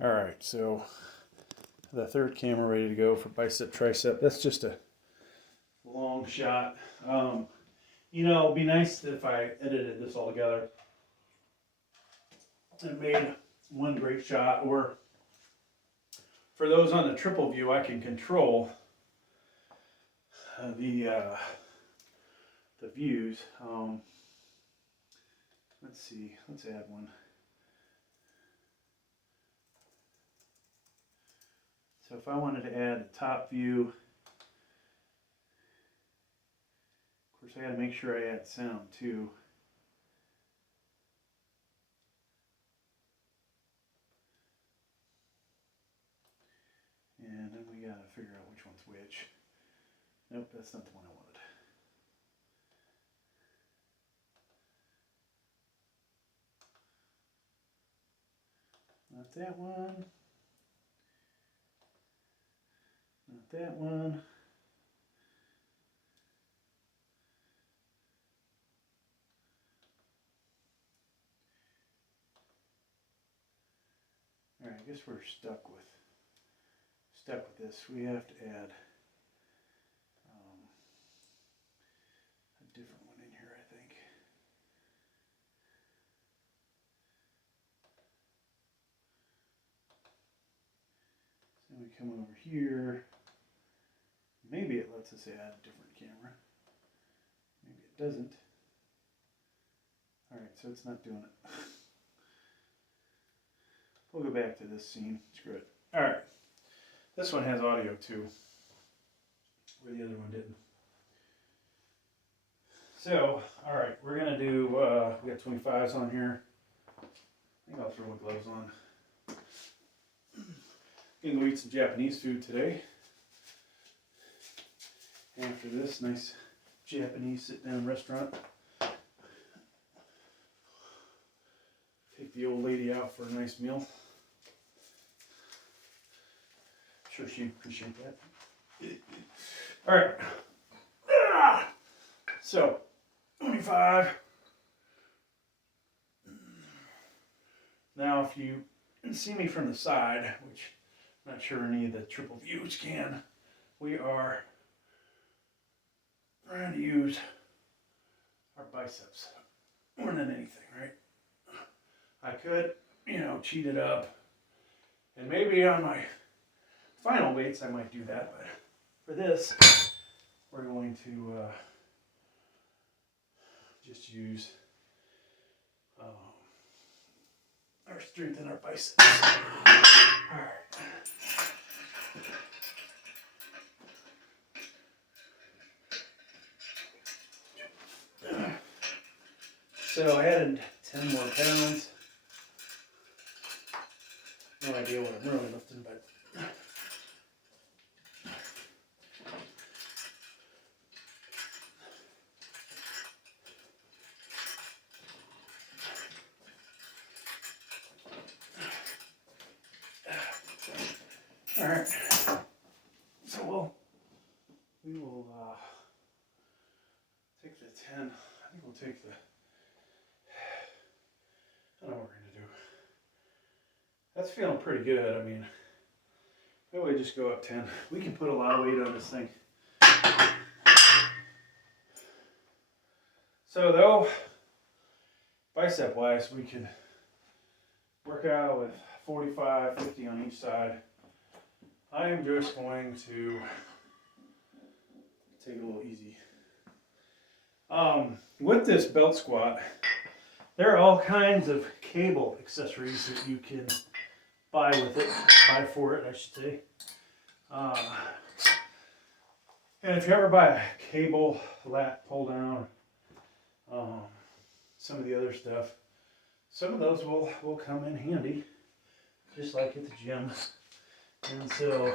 All right, so the third camera ready to go for bicep tricep. That's just a long shot. It'd be nice if I edited this all together and made one great shot, or for those on the triple view, I can control the views. Let's see, let's add one. So if I wanted to add a top view, of course I got to make sure I add sound too. And then we got to figure out which one's which. Nope, that's not the one I wanted. Not that one. Not that one. All right, I guess we're stuck with this. We have to add a different one in here, I think. So we come over here. Maybe it lets us add a different camera. Maybe it doesn't. All right, so it's not doing it. We'll go back to this scene. Screw it. All right. This one has audio too, where the other one didn't. So, all right, we're gonna do. We got 25s on here. I think I'll throw my gloves on. Gonna go eat some Japanese food today. After this nice Japanese sit-down restaurant. Take the old lady out for a nice meal. Sure she'd appreciate that. All right. So, 25. Now, if you can see me from the side, which I'm not sure any of the triple views can, we are trying to use our biceps more than anything, right? I could, cheat it up, and maybe on my final weights I might do that, but for this, we're going to just use our strength in our biceps. All right. So I added 10 more pounds. No idea what I'm really lifting, but all right. So we will take the 10. I think we'll take the. I don't know what we're gonna do. That's feeling pretty good. I mean, maybe we just go up 10. We can put a lot of weight on this thing. So though, bicep wise, we could work out with 45, 50 on each side. I am just going to take it a little easy. With this belt squat, there are all kinds of cable accessories that you can buy with it, buy for it, I should say. And if you ever buy a cable lat pull down, some of the other stuff, some of those will come in handy, just like at the gym. And so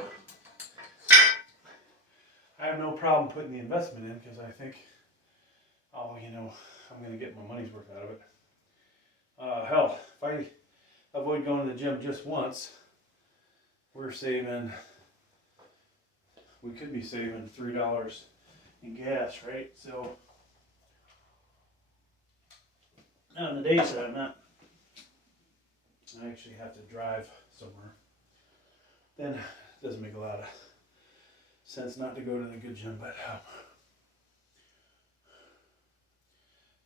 I have no problem putting the investment in, because I think, I'm going to get my money's worth out of it. Hell, if I avoid going to the gym just once, we could be saving $3 in gas, right? So on the day side, I'm not I actually have to drive somewhere, then it doesn't make a lot of sense not to go to the good gym. But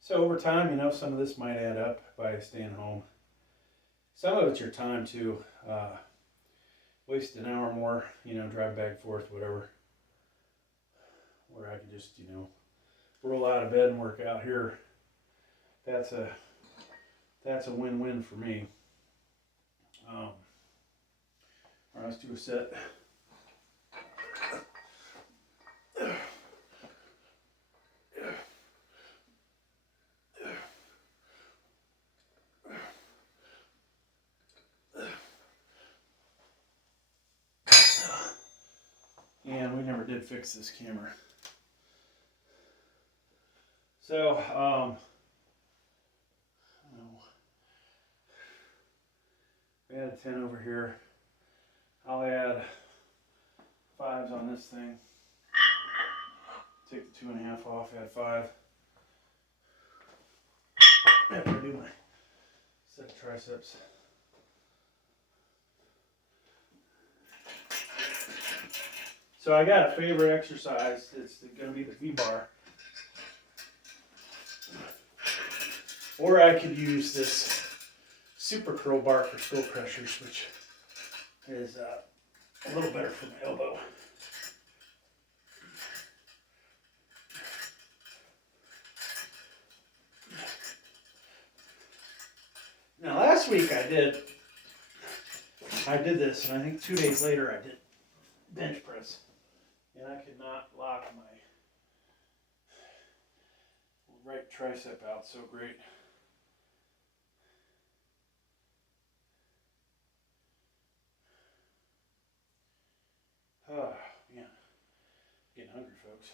so over time, you know, some of this might add up by staying home. Some of it's your time too. Waste an hour more, you know, drive back and forth, whatever. Where I could just, you know, roll out of bed and work out here. That's a win-win for me. All right, let's do a set. And we never did fix this camera. So, we add a 10 over here. I'll add 5s on this thing. Take the 2.5 off, add 5. After I do my set of triceps. So I got a favorite exercise. It's going to be the V-bar. Or I could use this super curl bar for skull crushers, which is a little better for my elbow. Now last week I did this, and I think 2 days later I did bench press, and I could not lock my right tricep out so great. Oh man, getting hungry, folks.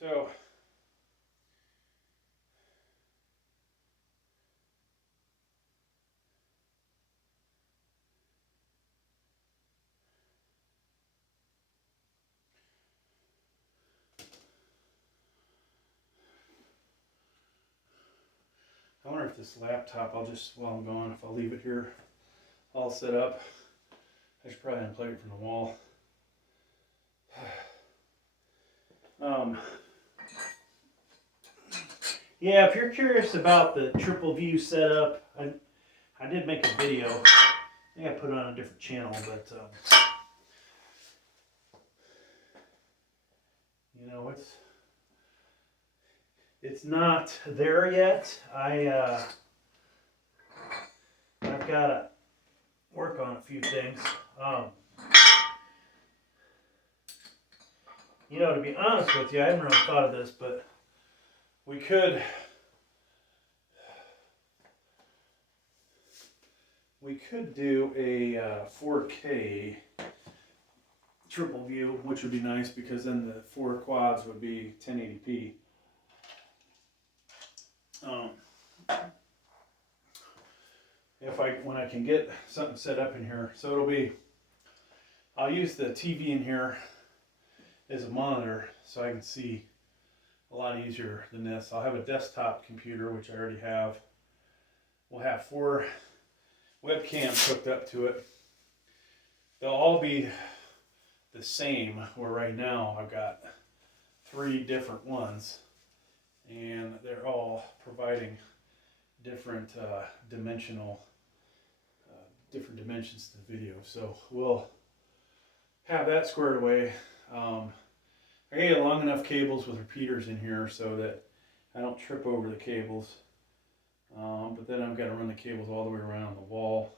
So I wonder if this laptop, while I'm gone, if I'll leave it here all set up. I should probably unplug it from the wall. Yeah, if you're curious about the triple view setup, I did make a video. I think I put it on a different channel, but you know, it's not there yet. I've got to work on a few things. You know, to be honest with you, I hadn't really thought of this, but we could do a 4K triple view, which would be nice because then the 4 quads would be 1080p. When I can get something set up in here, so I'll use the TV in here as a monitor so I can see a lot easier than this. I'll have a desktop computer, which I already have. We'll have 4 webcams hooked up to it. They'll all be the same, where right now I've got 3 different ones, and they're all providing different different dimensions to the video. So we'll have that squared away. I get long enough cables with repeaters in here so that I don't trip over the cables. But then I've got to run the cables all the way around the wall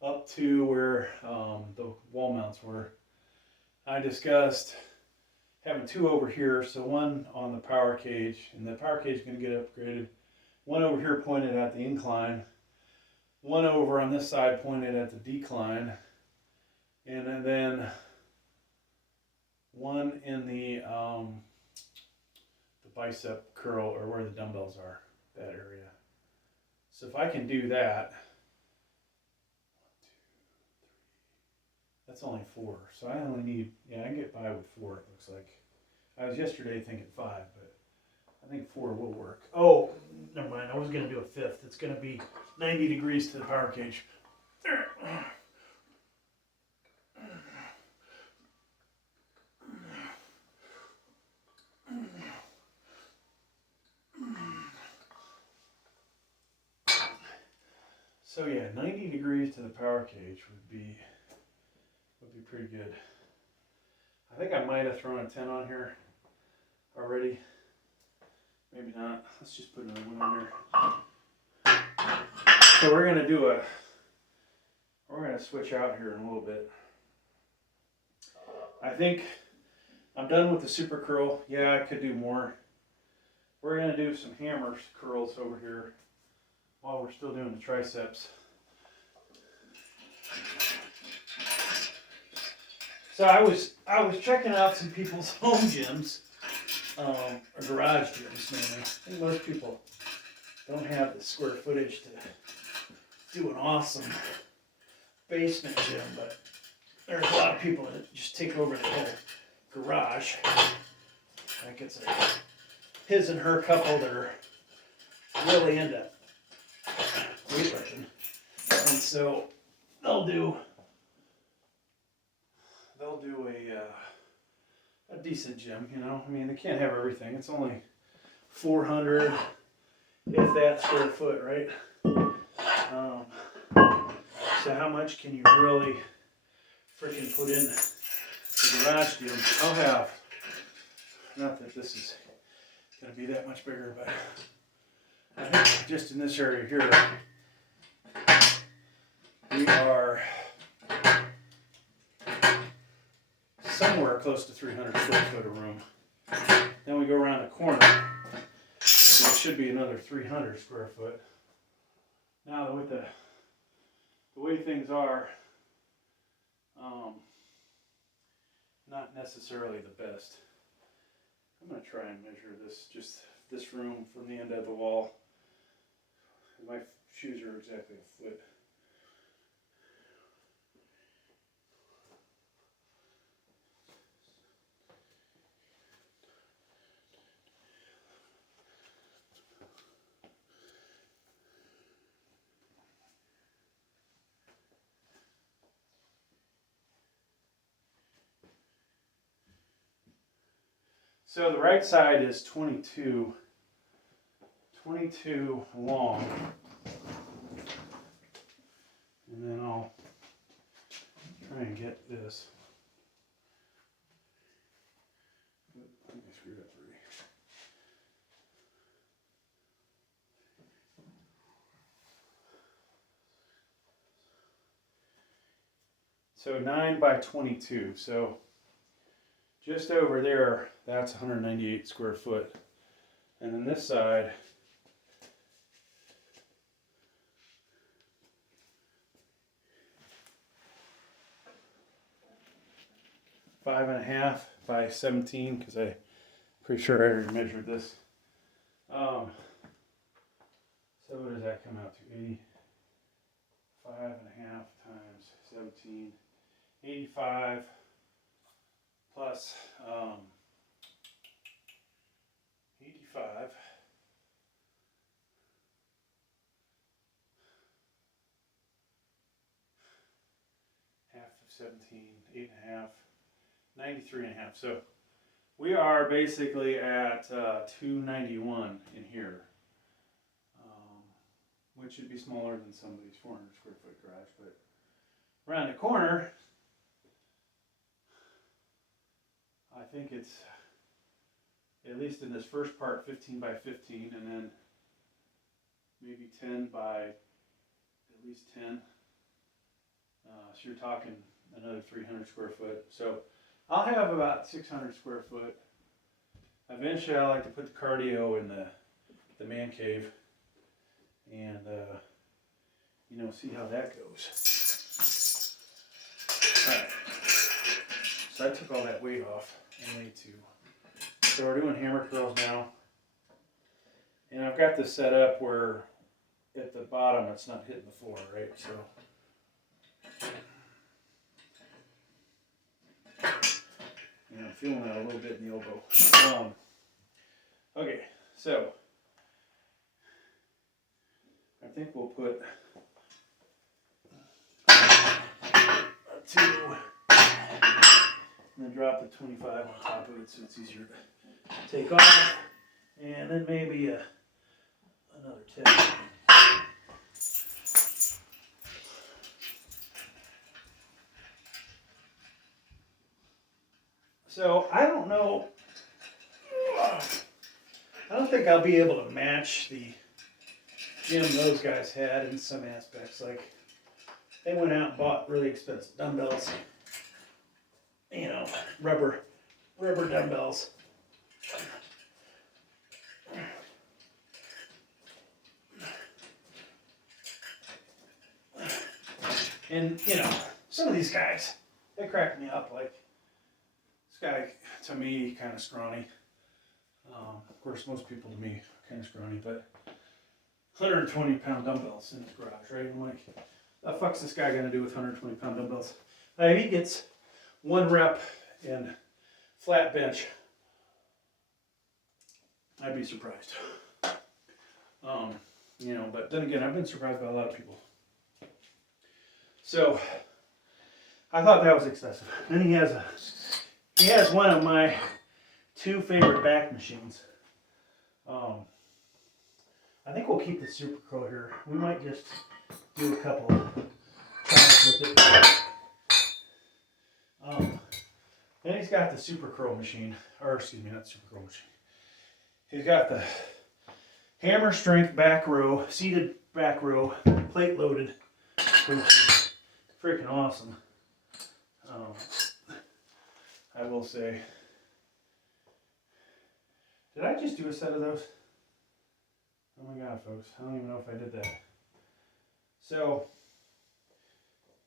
up to where the wall mounts were. I discussed having 2 over here, so 1 on the power cage, and the power cage is going to get upgraded. 1 over here pointed at the incline, 1 over on this side pointed at the decline, and then 1 in the bicep curl, or where the dumbbells are, that area. So if I can do that, 1, 2, 3, that's only 4. So I only need, I can get by with 4, it looks like. I was yesterday thinking 5, but I think 4 will work. Oh, never mind. I was going to do a 5th. It's going to be 90 degrees to the power cage. There. So yeah, 90 degrees to the power cage would be pretty good. I think I might have thrown a 10 on here already. Maybe not. Let's just put another one on there. So we're gonna switch out here in a little bit. I think I'm done with the super curl. Yeah, I could do more. We're gonna do some hammer curls over here while we're still doing the triceps. So I was checking out some people's home gyms, or garage gyms mainly. I think most people don't have the square footage to do an awesome basement gym, but there's a lot of people that just take over the whole garage. Like it's a his and her couple that are really into weightlifting, and so they'll do a decent gym. You know, I mean, they can't have everything. It's only 400, if that, square foot, right? So how much can you really freaking put in the garage gym? I'll have, not that this is going to be that much bigger, but I think just in this area here, we are somewhere close to 300 square foot of room. Then we go around the corner, so it should be another 300 square foot. Now with the way things are, not necessarily the best. I'm going to try and measure this room from the end of the wall. My shoes are exactly a foot. So the right side is 22 long, and then I'll try and get this. I think I screwed up 3. So 9 by 22. So just over there, that's 198 square foot. And then this side, five and a half by 17, because I'm pretty sure I already measured this. So what does that come out to? 85 and a half times 17, 85 plus 85 half of 17, 8 and a half, 93 and a half. So we are basically at 291 in here, which should be smaller than somebody's 400 square foot garage. But around the corner, I think it's, at least in this first part, 15 by 15, and then maybe 10 by at least 10. So you're talking another 300 square foot. So I'll have about 600 square foot. Eventually I like to put the cardio in the man cave and you know, see how that goes. Alright. So I took all that weight off only to, so we're doing hammer curls now. And I've got this set up where at the bottom it's not hitting the floor, right? So you know, I'm feeling that a little bit in the elbow. Okay, So I think we'll put 2 and then drop the 25 on top of it so it's easier to take off. And then maybe another 10. So I don't know. I don't think I'll be able to match the gym those guys had in some aspects. Like, they went out and bought really expensive dumbbells. You know, rubber dumbbells. And, you know, some of these guys, they crack me up. Like, this guy, to me, kind of scrawny. Of course, most people to me are kind of scrawny, but 120-pound dumbbells in his garage, right? I'm like, the fuck's this guy gonna do with 120-pound dumbbells? If he gets 1 rep in flat bench, I'd be surprised. You know, but then again, I've been surprised by a lot of people. So I thought that was excessive. Then he has one of my 2 favorite back machines. I think we'll keep the Super Curl here. We might just do a couple tries with it. Then he's got the Super Curl machine, or excuse me, not Super Curl machine. He's got the hammer strength back row, seated back row, plate loaded, which is freaking awesome. I will say, did I just do a set of those? Oh my god, folks, I don't even know if I did that. So,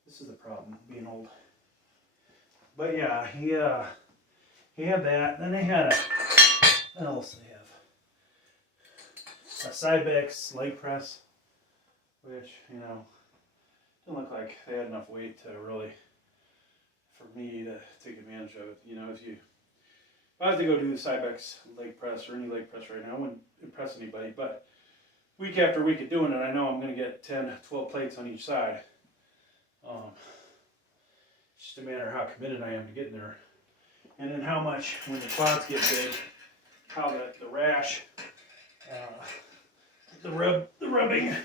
this is the problem, being old. But yeah, he had that. Then they had what else they have? A Cybex leg press, which, you know, didn't look like they had enough weight to really, for me to take advantage of it. You know, if I was to go do the Cybex leg press or any leg press right now, I wouldn't impress anybody, but week after week of doing it, I know I'm going to get 10, 12 plates on each side. It's just a matter of how committed I am to getting there. And then how much, when the quads get big, how the rash, the rubbing,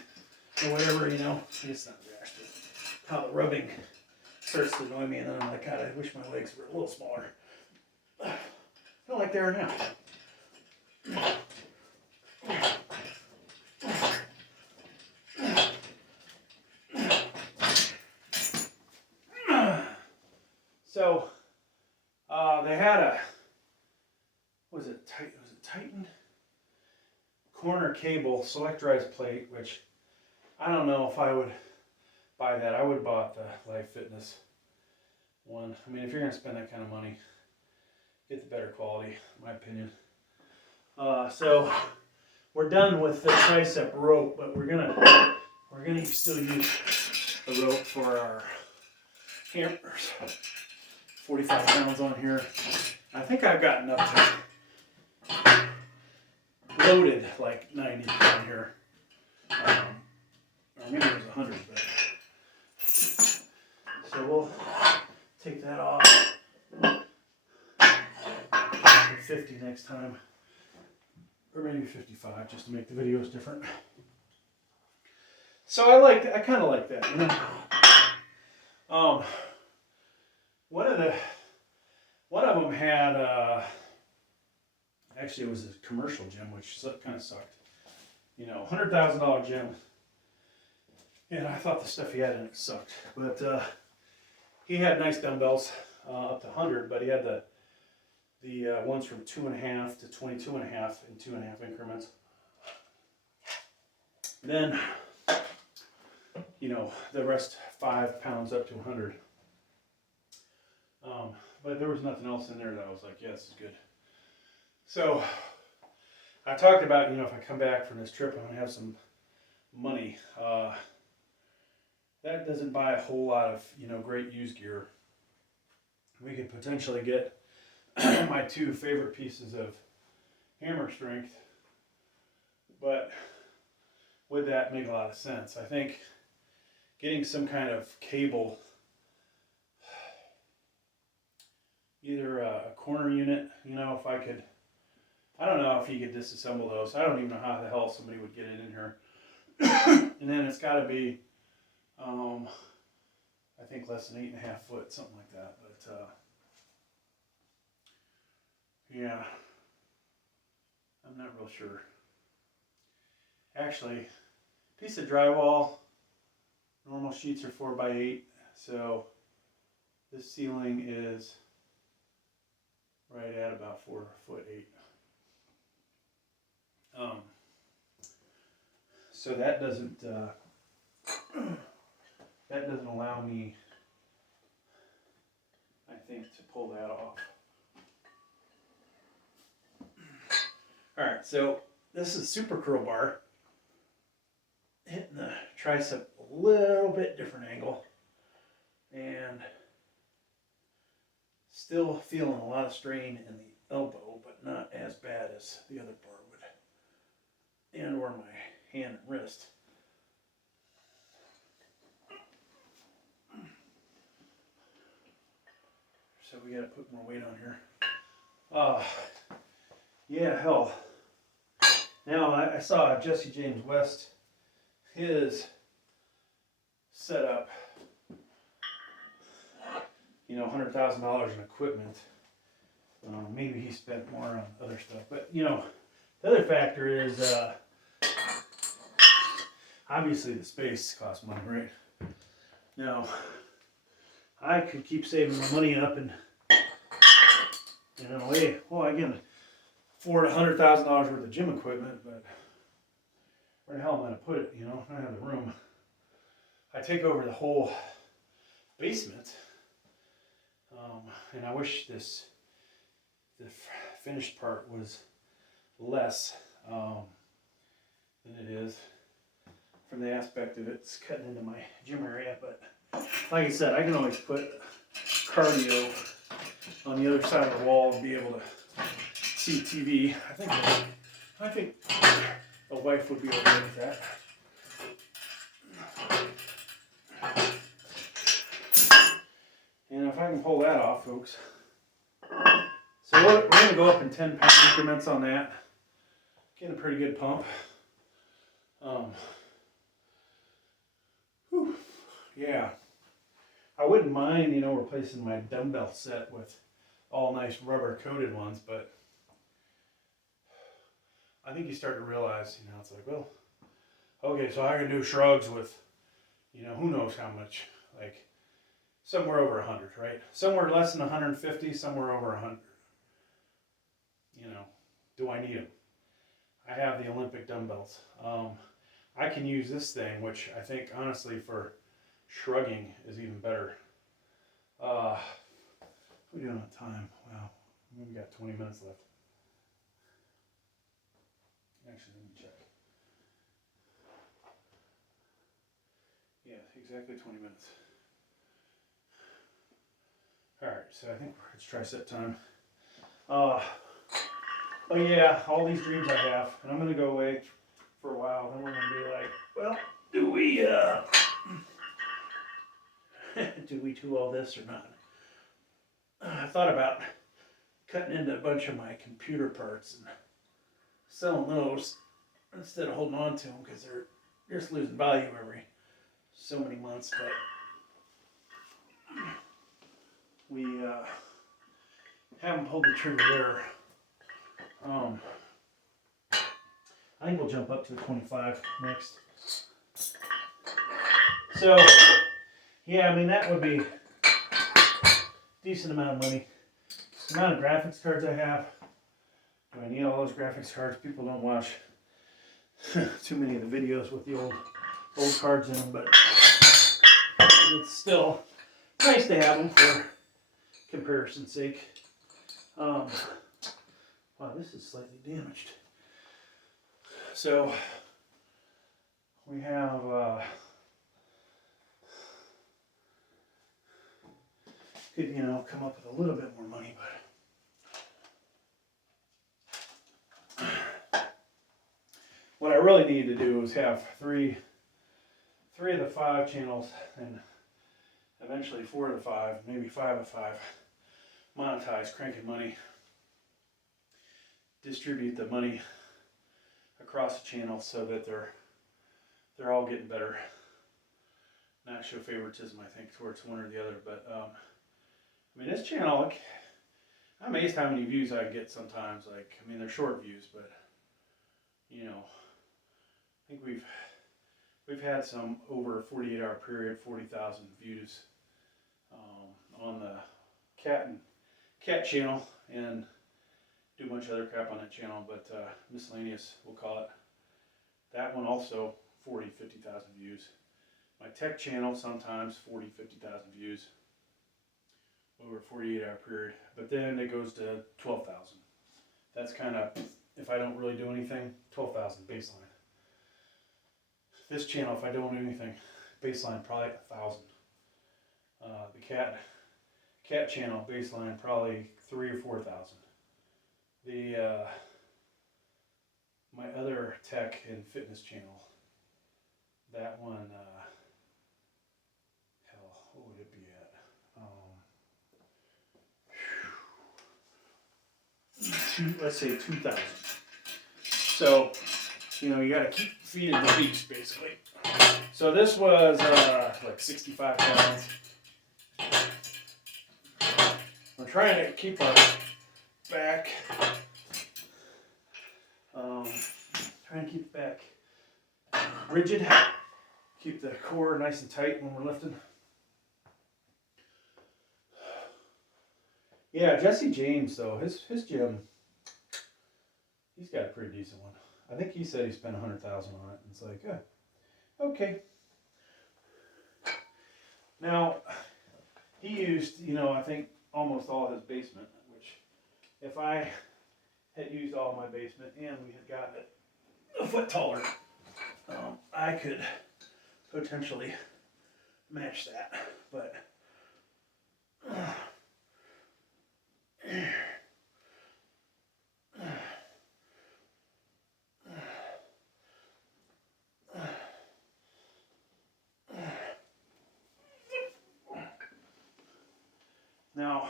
or whatever, you know, it's not rash, but how the rubbing starts to annoy me, and then I'm like, God, I wish my legs were a little smaller. I feel like they are now. So, they had was it Titan corner cable selectorized plate, which I don't know if I would buy that. I would have bought the Life Fitness one. I mean, if you're going to spend that kind of money, get the better quality, in my opinion. So we're done with the tricep rope, but we're gonna still use the rope for our hammers. 45 pounds on here. I think I've gotten up to loaded like 90 on here. Or maybe it was 100, but so we'll take that off. 50 next time, or maybe 55, just to make the videos different. So I kind of like that, you know. One of them had actually it was a commercial gym, which kind of sucked. You know, $100,000 gym, and I thought the stuff he had in it sucked. But he had nice dumbbells up to 100, but he had the ones from 2.5 to 22.5 in 2.5 increments. Then, you know, the rest 5 pounds up to 100. But there was nothing else in there that I was like, yeah, this is good. So I talked about, you know, if I come back from this trip, I'm gonna have some money. That doesn't buy a whole lot of, you know, great used gear. We could potentially get my 2 favorite pieces of hammer strength But would that make a lot of sense? I think getting some kind of cable, either a corner unit, you know, if I could, I don't know if you could disassemble those. I don't even know how the hell somebody would get it in here. And then it's got to be, I think less than 8.5 foot, something like that. But yeah, I'm not real sure. Actually, piece of drywall, normal sheets are 4x8, so this ceiling is right at about 4'8". So that doesn't allow me, I think, to pull that off. All right, so this is super curl bar, hitting the tricep a little bit different angle, and still feeling a lot of strain in the elbow, but not as bad as the other bar would, and or my hand and wrist. So we got to put more weight on here. Yeah, hell. Now I saw Jesse James West, his setup, you know, $100,000 in equipment. Maybe he spent more on other stuff, but you know, the other factor is obviously the space costs money, right? Now, I could keep saving my money up and in a way, well, I can afford $100,000 worth of gym equipment, but where the hell am I going to put it? You know, I don't have the room. I take over the whole basement, and I wish the finished part was less than it is. From the aspect of it's cutting into my gym area, but like I said, I can always put cardio on the other side of the wall and be able to see TV. I think a wife would be okay with that. And if I can pull that off, folks. So we're going to go up in 10-pound increments on that. Getting a pretty good pump. Yeah. I wouldn't mind, you know, replacing my dumbbell set with all nice rubber coated ones, but I think you start to realize, you know, it's like, well, okay, so I can do shrugs with, you know, who knows how much, like somewhere over 100, right? Somewhere less than 150, somewhere over 100. You know, do I need them? I have the Olympic dumbbells. I can use this thing, which I think, honestly, for shrugging is even better. What are we doing on time? Wow, we got 20 minutes left. Actually, let me check. Yeah, exactly 20 minutes. All right, so I think it's tricep time. But yeah, all these dreams I have, and I'm gonna go away for a while. Then we're gonna be like, well, do we do we do all this or not? I thought about cutting into a bunch of my computer parts and selling those instead of holding on to them because they're just losing value every so many months. But we haven't pulled the trigger there. I think we'll jump up to the 25 next. So, yeah, I mean, that would be a decent amount of money. The amount of graphics cards I have, do I need all those graphics cards? People don't watch too many of the videos with the old cards in them, but it's still nice to have them for comparison's sake. Wow, this is slightly damaged. So we have could, you know, come up with a little bit more money, but what I really need to do is have three of the 5 channels, and eventually 4 of the 5, maybe 5 of 5, monetize, cranking money, distribute the money across the channel so that they're all getting better. Not show favoritism, I think, towards one or the other, but I mean, this channel, like, I'm amazed how many views I get sometimes. Like, I mean, they're short views, but you know, I think we've had some over a 48-hour period, 40,000 views on the cat channel, and do a bunch of other crap on that channel, but miscellaneous, we'll call it. That one also 40, 50,000 views. My tech channel sometimes 40, 50,000 views over a 48-hour period, but then it goes to 12,000. That's kind of, if I don't really do anything, 12,000 baseline. This channel, if I don't do anything, baseline probably 1,000. The cat channel baseline probably 3,000 or 4,000. The my other tech and fitness channel, that one, hell, what would it be at? Let's say 2,000. So, you know, you got to keep feeding the beast, basically. So this was like 65 pounds. I'm trying to keep our back, trying to keep the back rigid, keep the core nice and tight when we're lifting. Yeah, Jesse James, though, his gym, he's got a pretty decent one. I think he said he spent $100,000 on it. And it's like, yeah, okay. Now, he used, you know, I think almost all his basement, which if I had used all my basement and we had gotten it a foot taller, I could potentially match that. But now,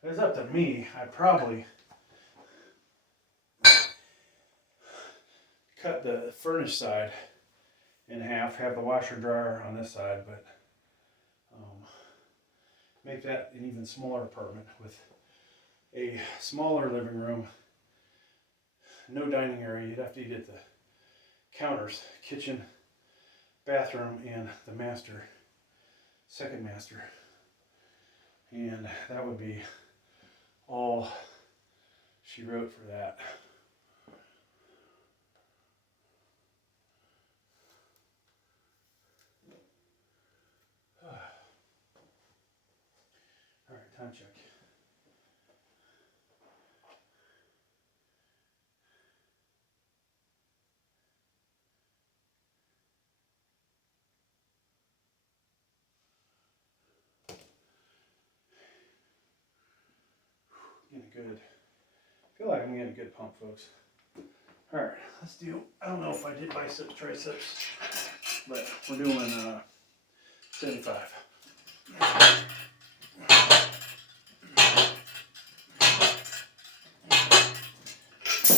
if it was up to me, I'd probably cut the furnace side in half, have the washer dryer on this side, but make that an even smaller apartment with a smaller living room, no dining area. You'd have to eat at the counters, kitchen, bathroom, and the master, second master. And that would be all she wrote for that. All right, time check. Getting good. I feel like I'm getting a good pump, folks. All right, let's do, I don't know if I did biceps, triceps, but we're doing 75.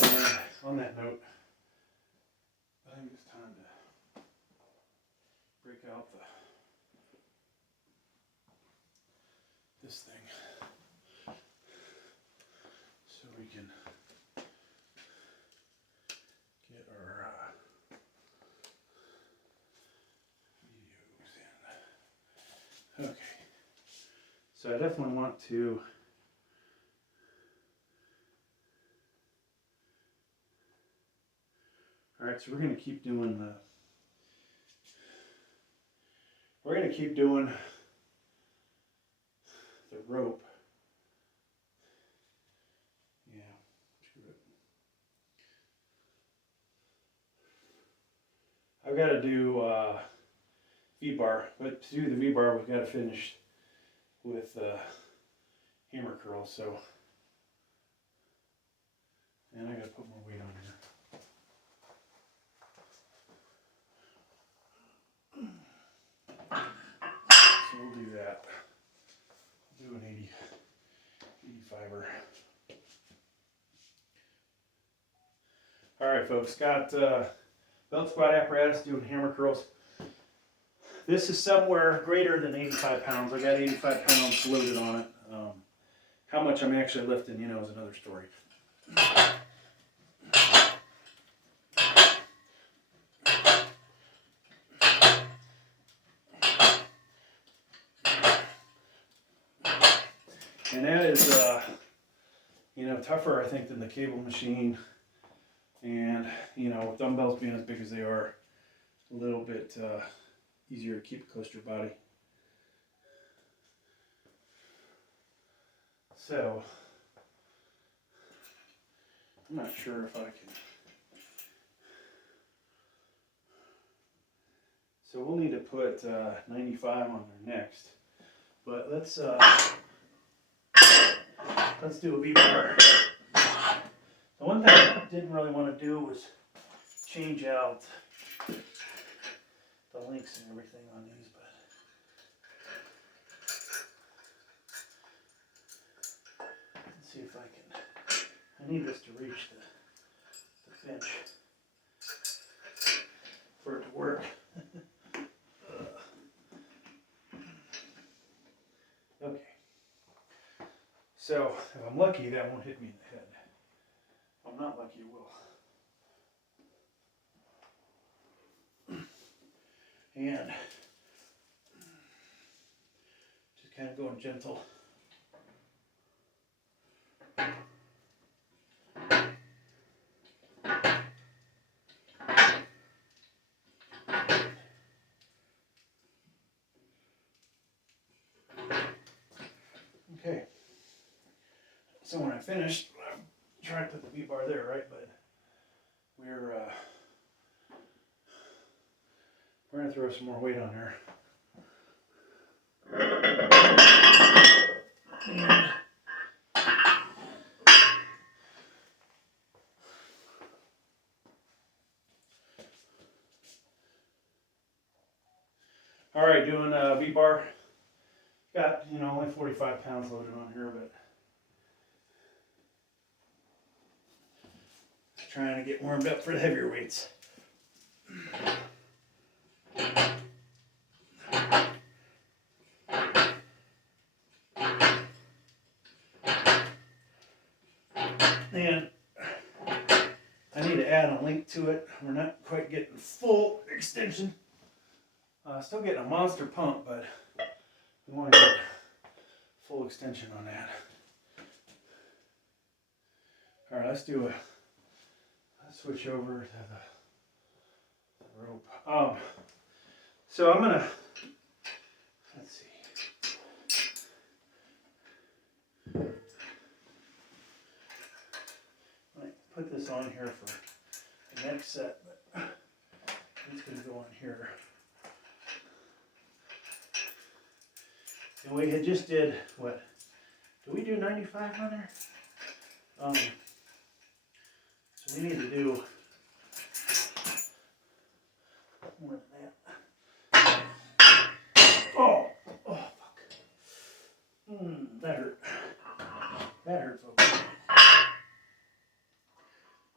And on that note, I think it's time to break out this thing so we can get our videos in. Okay, so I definitely want to all right, so we're going to keep doing the rope. Yeah, I've got to do V-bar, but to do the V-bar, we've got to finish with hammer curls. So, and I got to put more weight on here. fiber. All right, folks, got belt squat apparatus doing hammer curls. This is somewhere greater than 85 pounds. I got 85 pounds loaded on it. How much I'm actually lifting, you know, is another story. And that is, you know, tougher, I think, than the cable machine. And, you know, with dumbbells being as big as they are, a little bit easier to keep close to your body. So, I'm not sure if I can. So we'll need to put 95 on there next. But let's do a V-bar. The one thing I didn't really want to do was change out the links and everything on these, but let's see if I can. I need this to reach the bench for it to work. Okay. So if I'm lucky, that won't hit me in the head. If I'm not lucky, it will. And just kind of going gentle. Okay. So when I finished, I'm trying to put the V-bar there, right? But we're going to throw some more weight on there. And all right, doing a V-bar. Got, you know, only 45 pounds loaded on here, but trying to get warmed up for the heavier weights. And I need to add a link to it. We're not quite getting full extension. Still getting a monster pump, but we want to get full extension on that. All right, let's switch over to the rope. So I'm gonna, let's see. I might put this on here for the next set, but it's gonna go on here. And we had just did what? Did we do 95 on there? So we need to do more than that. Oh, fuck. That hurt. That hurt, folks.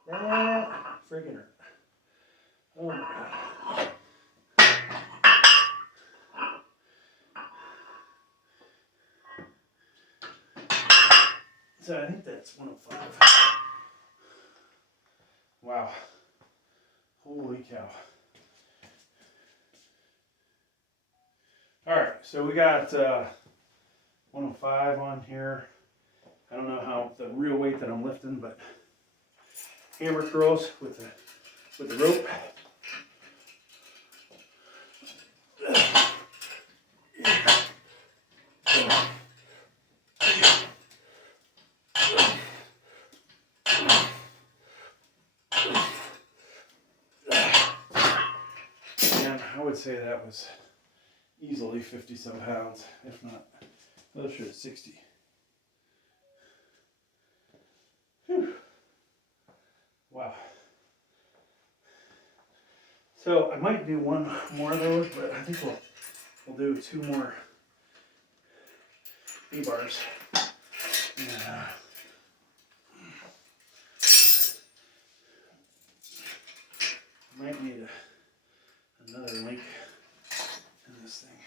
That friggin' hurt. Oh my God. So I think that's 105. Wow. Holy cow. All right, so we got 105 on here. I don't know how the real weight that I'm lifting, but hammer curls with the rope. And I would say that was easily 50-some pounds, if not closer to 60. Whew. Wow. So I might do one more of those, but I think we'll do 2 more V-bars. Yeah. Might need another link in this thing.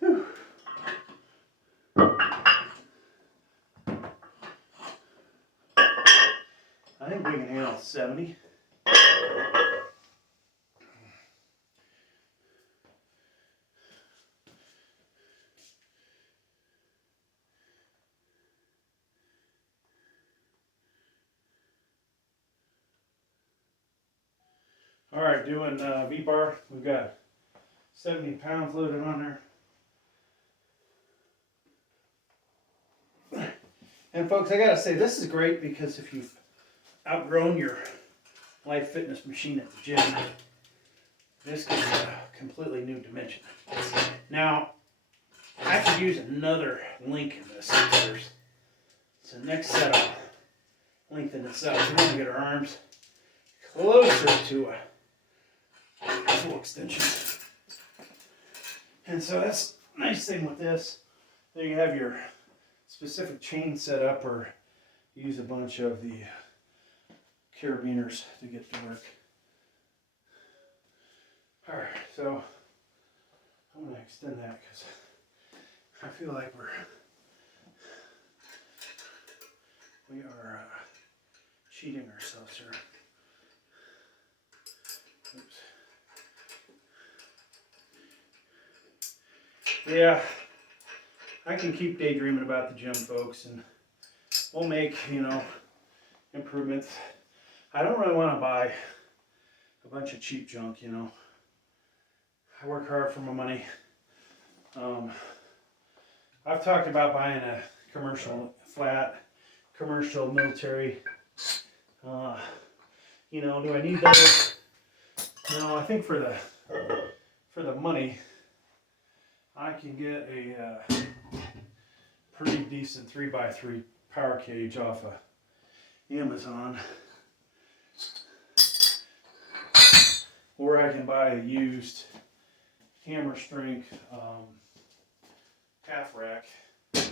Whew. I think we can handle 70. All right, doing V-bar. We've got 70 pounds loaded on there. And folks, I gotta say, this is great because if you've outgrown your Life Fitness machine at the gym, this gives you a completely new dimension. Now, I could use another link in this. So next set, I'll lengthen this out. We're gonna get our arms closer to a full extension. And so that's the nice thing with this. There you have your specific chain set up, or use a bunch of the carabiners to get to work. Alright, so I'm going to extend that because I feel like we are cheating ourselves here. Oops. Yeah, I can keep daydreaming about the gym, folks, and we'll make, improvements. I don't really want to buy a bunch of cheap junk, I work hard for my money. I've talked about buying a commercial military. Do I need those? No, I think for the money, I can get a pretty decent 3x3 power cage off of Amazon. Or I can buy a used hammer strength half rack, which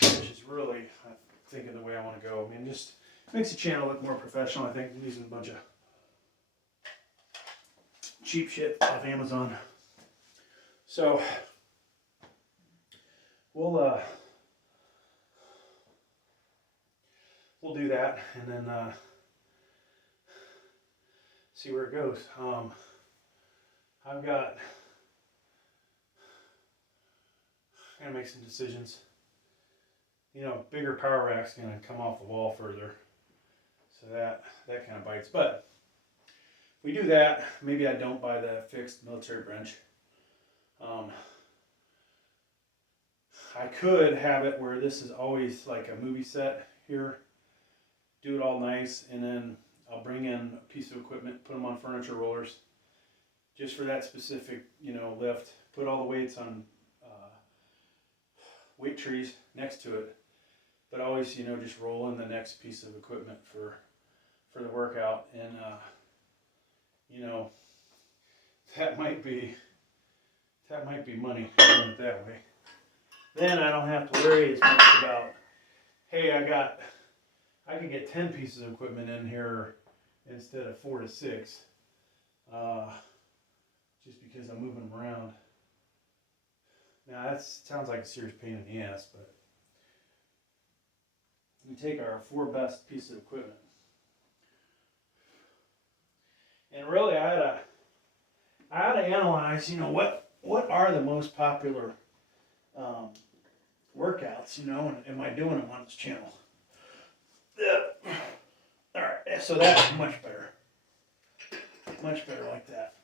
is really, I think, the way I want to go. I mean, just makes the channel look more professional, I think, than using a bunch of cheap shit off Amazon. So we'll do that, and then see where it goes. I'm gonna make some decisions. Bigger power rack's gonna come off the wall further, so that kind of bites. But if we do that, maybe I don't buy the fixed military bench. I could have it where this is always like a movie set here. Do it all nice, and then I'll bring in a piece of equipment, put them on furniture rollers, just for that specific, lift. Put all the weights on weight trees next to it, but always, just roll in the next piece of equipment for the workout, and that might be money doing it that way. Then I don't have to worry as much about, hey, I can get 10 pieces of equipment in here instead of 4 to 6, just because I'm moving them around. Now that sounds like a serious pain in the ass, but we take our 4 best pieces of equipment, and really I ought to analyze, what are the most popular workouts, and am I doing them on this channel? Yeah. All right, so that's much better like that.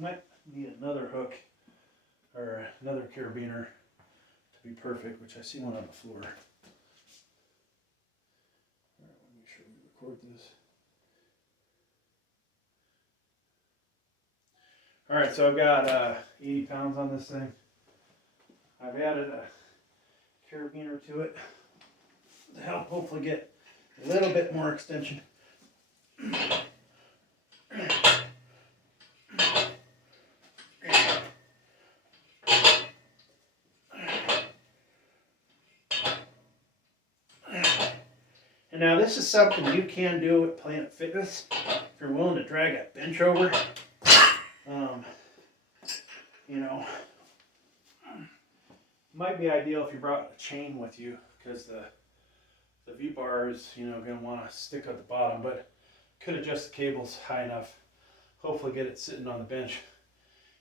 Might need another hook or another carabiner to be perfect, which I see one on the floor. All right, let me make sure we record this. All right, so I've got 80 pounds on this thing. I've added a carabiner to it to help hopefully get a little bit more extension. And now this is something you can do at Planet Fitness if you're willing to drag a bench over. You know, might be ideal if you brought a chain with you, because the V-bar is, you know, going to want to stick at the bottom, but could adjust the cables high enough, hopefully get it sitting on the bench,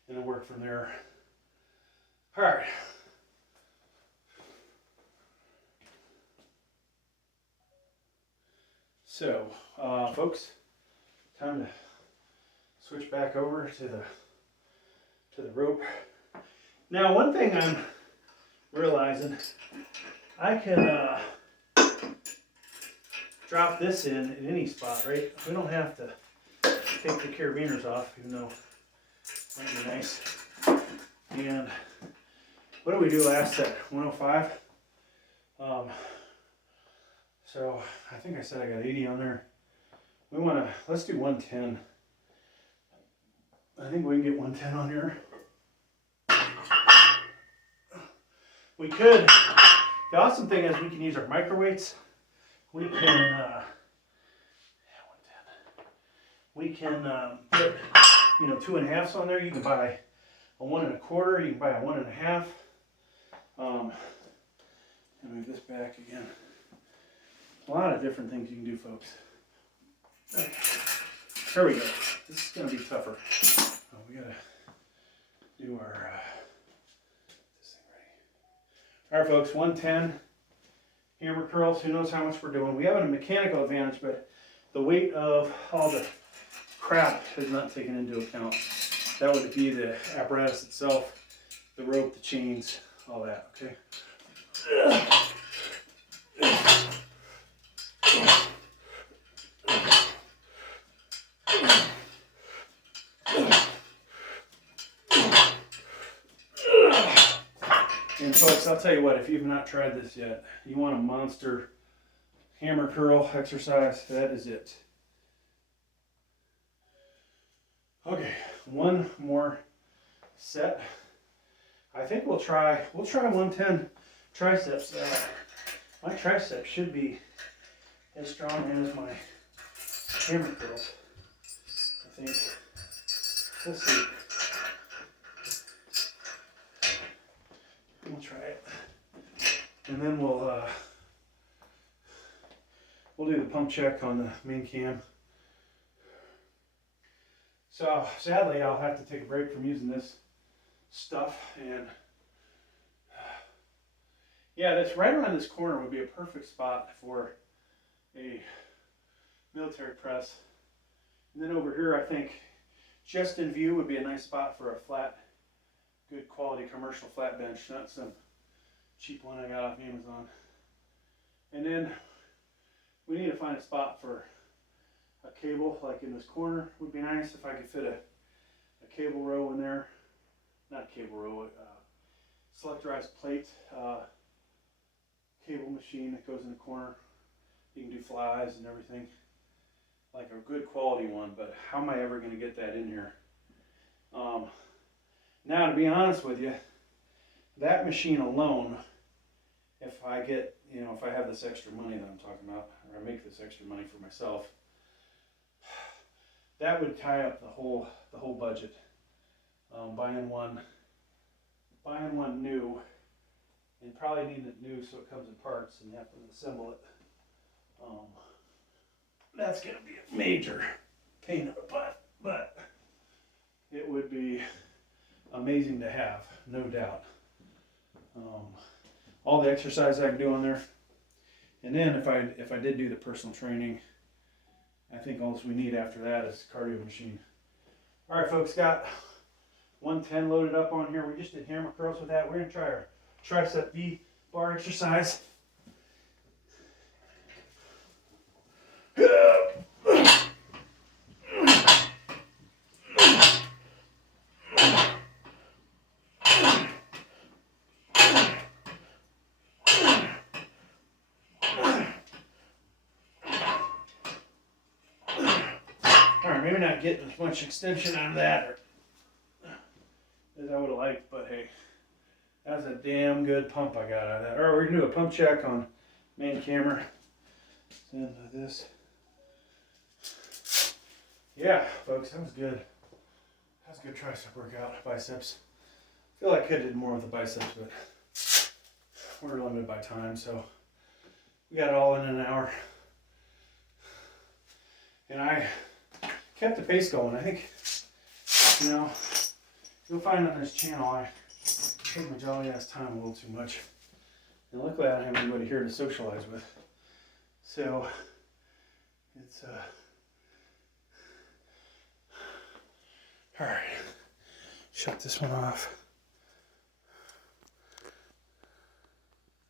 and then work from there. All right. So, folks, time to switch back over to the rope. Now, one thing I'm realizing, I can drop this in at any spot, right? We don't have to take the carabiners off, even though it might be nice. And what did we do last set? 105? So I think I said I got 80 on there. We want to, let's do 110. I think we can get 110 on here. We could, the awesome thing is we can use our microweights. We can, we can put, you know, 2.5s on there. You can buy a 1 1/4. You can buy a 1 1/2. And move this back again. A lot of different things you can do, folks. Okay. There we go. This is going to be tougher. Oh, we got to do our this thing ready. All right, folks. 110 hammer curls. Who knows how much we're doing? We have a mechanical advantage, but the weight of all the crap is not taken into account. That would be the apparatus itself, the rope, the chains, all that. Okay. And folks, I'll tell you what, if you've not tried this yet, you want a monster hammer curl exercise, that is it. Okay, one more set. I think we'll try 110 triceps. My triceps should be as strong as my hammer curls, I think. We'll see. We'll try it, and then we'll do the pump check on the main cam. So sadly, I'll have to take a break from using this stuff, and yeah, this right around this corner would be a perfect spot for a military press. And then over here, I think just in view would be a nice spot for a flat, good quality commercial flat bench, not some cheap one I got off Amazon. And then we need to find a spot for a cable, like in this corner would be nice if I could fit a cable row in there. Not cable row, selectorized plate cable machine that goes in the corner. You can do flies and everything, like a good quality one, but how am I ever going to get that in here? Now, to be honest with you, that machine alone, if I get, you know, if I have this extra money that I'm talking about, or I make this extra money for myself, that would tie up the whole budget. Buying one new, and probably needing it new so it comes in parts and you have to assemble it. That's going to be a major pain in the butt, but it would be amazing to have, no doubt. All the exercise I can do on there, and then if I did do the personal training, I think all we need after that is cardio machine. All right, folks, got 110 loaded up on here. We just did hammer curls with that. We're gonna try our tricep V-bar exercise. Maybe not getting as much extension out of that as I would have liked, but hey, that's a damn good pump I got out of that. All right, we're gonna do a pump check on main camera. Stand like this. Yeah, folks, that was good. That was a good tricep workout. Biceps. I feel like I could have did more with the biceps, but we're limited by time, so we got it all in an hour. And I kept the pace going. I think, you know, you'll find on this channel I take my jolly ass time a little too much. And luckily I don't have anybody here to socialize with. So it's all right. Shut this one off.